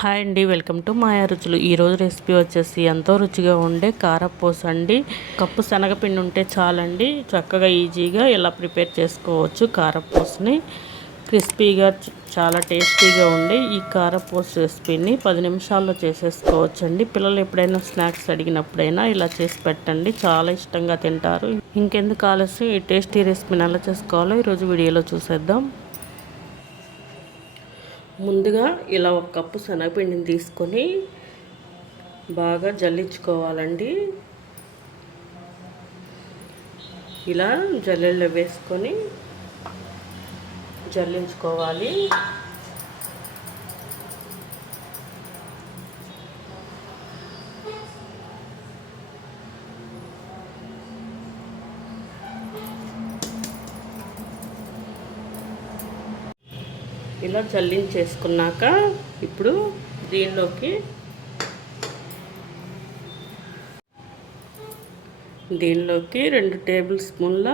Hi అండి, welcome to మాయా రుచులు. ఈరోజు రెసిపీ వచ్చేసి ఎంతో రుచిగా ఉండే కారపూస అండి. కప్పు శనగపిండి ఉంటే చాలండి, చక్కగా ఈజీగా ఇలా ప్రిపేర్ చేసుకోవచ్చు. కారపూసని క్రిస్పీగా చాలా టేస్టీగా ఉండే ఈ కారపూస రెసిపీని 10 నిమిషాల్లో చేసేసుకోవచ్చు అండి. పిల్లలు ఎప్పుడైనా స్నాక్స్ అడిగినప్పుడైనా ఇలా చేసి పెట్టండి, చాలా ఇష్టంగా తింటారు. ఇంకెందుకు ఆలస్యం, ఈ టేస్టీ రెసిపీని ఎలా చేసుకోవాలో ఈరోజు వీడియోలో చూసేద్దాం. ముందుగా ఇలా ఒక కప్పు శనగపిండిని తీసుకొని బాగా జల్లించుకోవాలండి. ఇలా జల్లెల్లో వేసుకొని జల్లించుకోవాలి. ఇలా జల్లించేసుకున్నాక ఇప్పుడు దీనిలోకి 2 టేబుల్ స్పూన్ల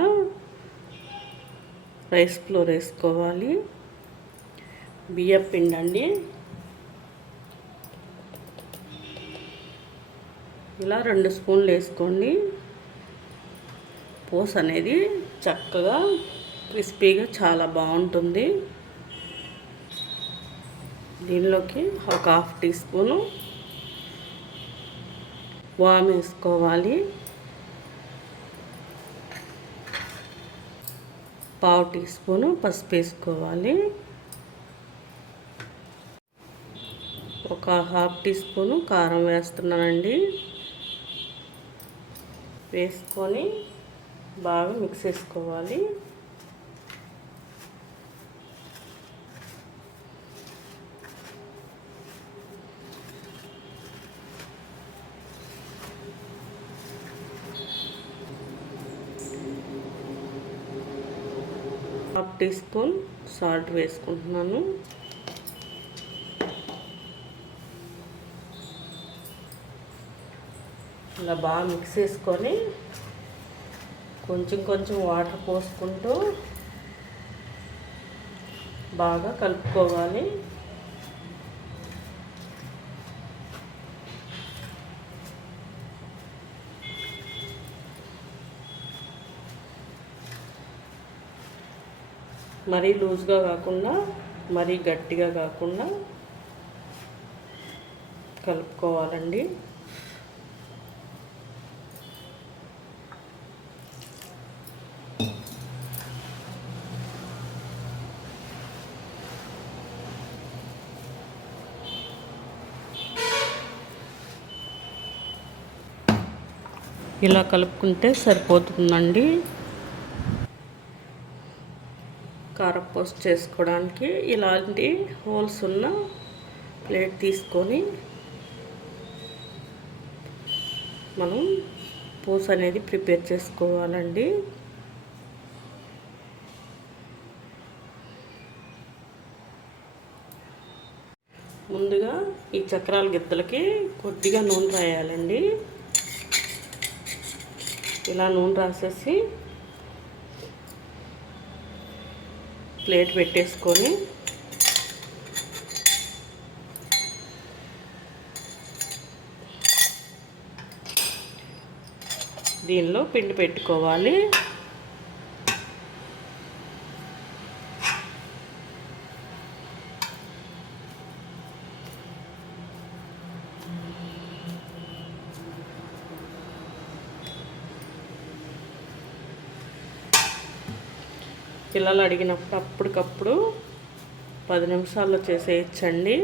రైస్ ఫ్లోర్ వేసుకోవాలి. బియ్యం పిండి అండి. ఇలా 2 స్పూన్లు వేసుకోండి. పూస అనేది చక్కగా క్రిస్పీగా చాలా బాగుంటుంది. దీనిలోకి ఒక 1/2 టీ స్పూను వాము వేసుకోవాలి. 1/2 టీ స్పూను పసుపు వేసుకోవాలి. ఒక 1/2 టీ స్పూను కారం వేస్తున్నానండి. వేసుకొని బాగా మిక్స్ చేసుకోవాలి. హాఫ్ టీ స్పూన్ సాల్ట్ వేసుకుంటున్నాను. ఇలా బాగా మిక్స్ చేసుకొని కొంచెం కొంచెం వాటర్ పోసుకుంటూ బాగా కలుపుకోవాలి. మరీ లూజ్గా కాకుండా మరీ గట్టిగా కాకుండా కలుపుకోవాలండి. ఇలా కలుపుకుంటే సరిపోతుందండి. కారపూస చేసుకోవడానికి ఇలాంటి హోల్స్ ఉన్న ప్లేట్ తీసుకొని మనం పూస అనేది ప్రిపేర్ చేసుకోవాలండి. ముందుగా ఈ చక్రాల గిద్దలకి కొద్దిగా నూనె రాయాలండి. ఇలా నూనె రాసేసి ప్లేట్ పెట్టేసుకొని దీనిలో పిండి పెట్టుకోవాలి. పిల్లలు అడిగినప్పుడు అప్పటికప్పుడు 10 నిమిషాల్లో చేసేయచ్చండి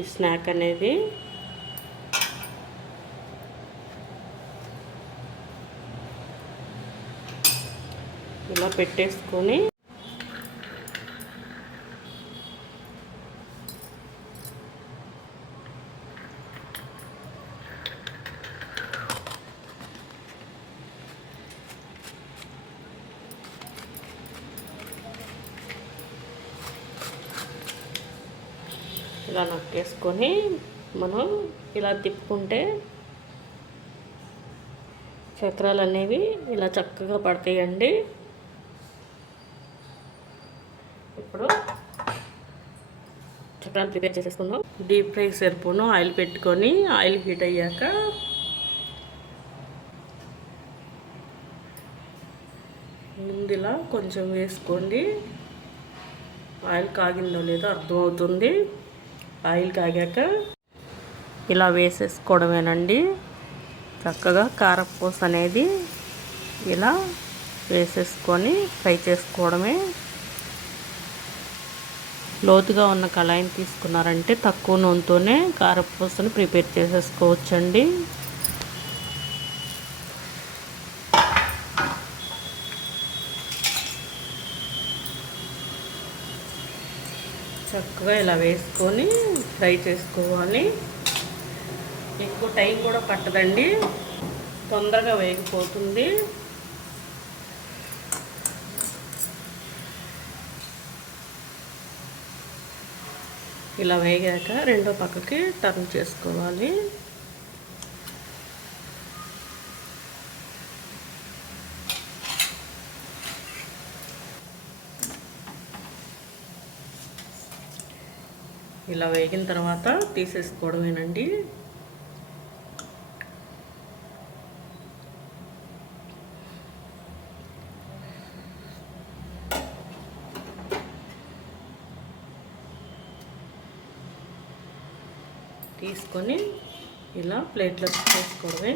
ఈ స్నాక్ అనేది. ఇలా పెట్టేసుకొని ఇలా నొక్కేసుకొని మనం ఇలా తిప్పుకుంటే చక్రాలు అనేవి ఇలా చక్కగా పడతాయండి. ఇప్పుడు అప్పడాలు ప్రిపేర్ చేసేసుకుందాం. డీప్ ఫ్రై సరిపోను ఆయిల్ పెట్టుకొని ఆయిల్ హీట్ అయ్యాక ముందులా కొంచెం వేసుకోండి. ఆయిల్ కాగిందో లేదో అర్థమవుతుంది. ఆయిల్ కాగాక ఇలా వేసేసుకోవడమేనండి. చక్కగా కారపూస అనేది ఇలా వేసేసుకొని ఫ్రై చేసుకోవడమే. లోతుగా ఉన్న కళాయిని తీసుకున్నారంటే తక్కువ నూనెతోనే కారపూసను ప్రిపేర్ చేసేసుకోవచ్చండి. చక్కగా ఇలా వేసుకొని ఫ్రై చేసుకోవాలి. ఎక్కువ టైం కూడా పట్టదండి, తొందరగా వేగిపోతుంది. ఇలా వేగాక రెండో పక్కకి టర్న్ చేసుకోవాలి. ఇలా వేగిన తర్వాత తీసేసుకోవడమేనండి. తీసుకొని ఇలా ప్లేట్లో వేసుకోవడమే.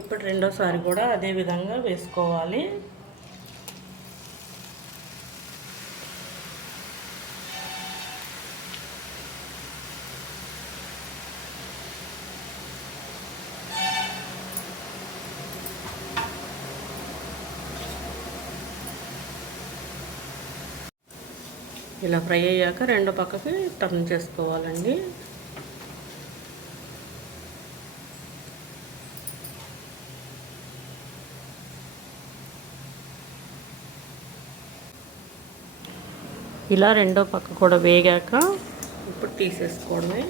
ఇప్పుడు రెండోసారి కూడా అదే విధంగా వేసుకోవాలి. ఇలా ఫ్రై అయ్యాక రెండో పక్కకి టర్న్ చేసుకోవాలండి. ఇలా రెండో పక్క కూడా వేగాక ఇప్పుడు తీసేసుకోవడమే.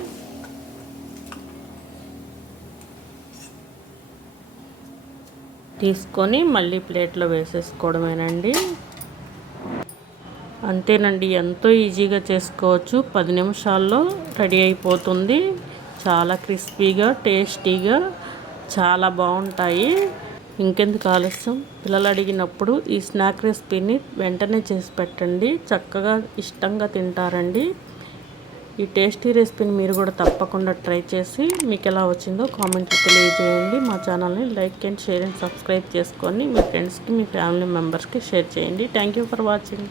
తీసుకొని మళ్ళీ ప్లేట్లో వేసేసుకోవడమేనండి. అంతేనండి, ఎంతో ఈజీగా చేసుకోవచ్చు. 10 నిమిషాల్లో రెడీ అయిపోతుంది. చాలా క్రిస్పీగా టేస్టీగా చాలా బాగుంటాయి. ఇంకెందుకు ఆలస్యం, పిల్లలు అడిగినప్పుడు ఈ స్నాక్ రెసిపీని వెంటనే చేసి పెట్టండి. చక్కగా ఇష్టంగా తింటారండి. ఈ టేస్టీ రెసిపీని మీరు కూడా తప్పకుండా ట్రై చేసి మీకు ఎలా వచ్చిందో కామెంట్లో తెలియజేయండి. మా ఛానల్ని like and share and subscribe చేసుకొని మీ ఫ్రెండ్స్కి మీ ఫ్యామిలీ మెంబర్స్కి షేర్ చేయండి. Thank you for watching.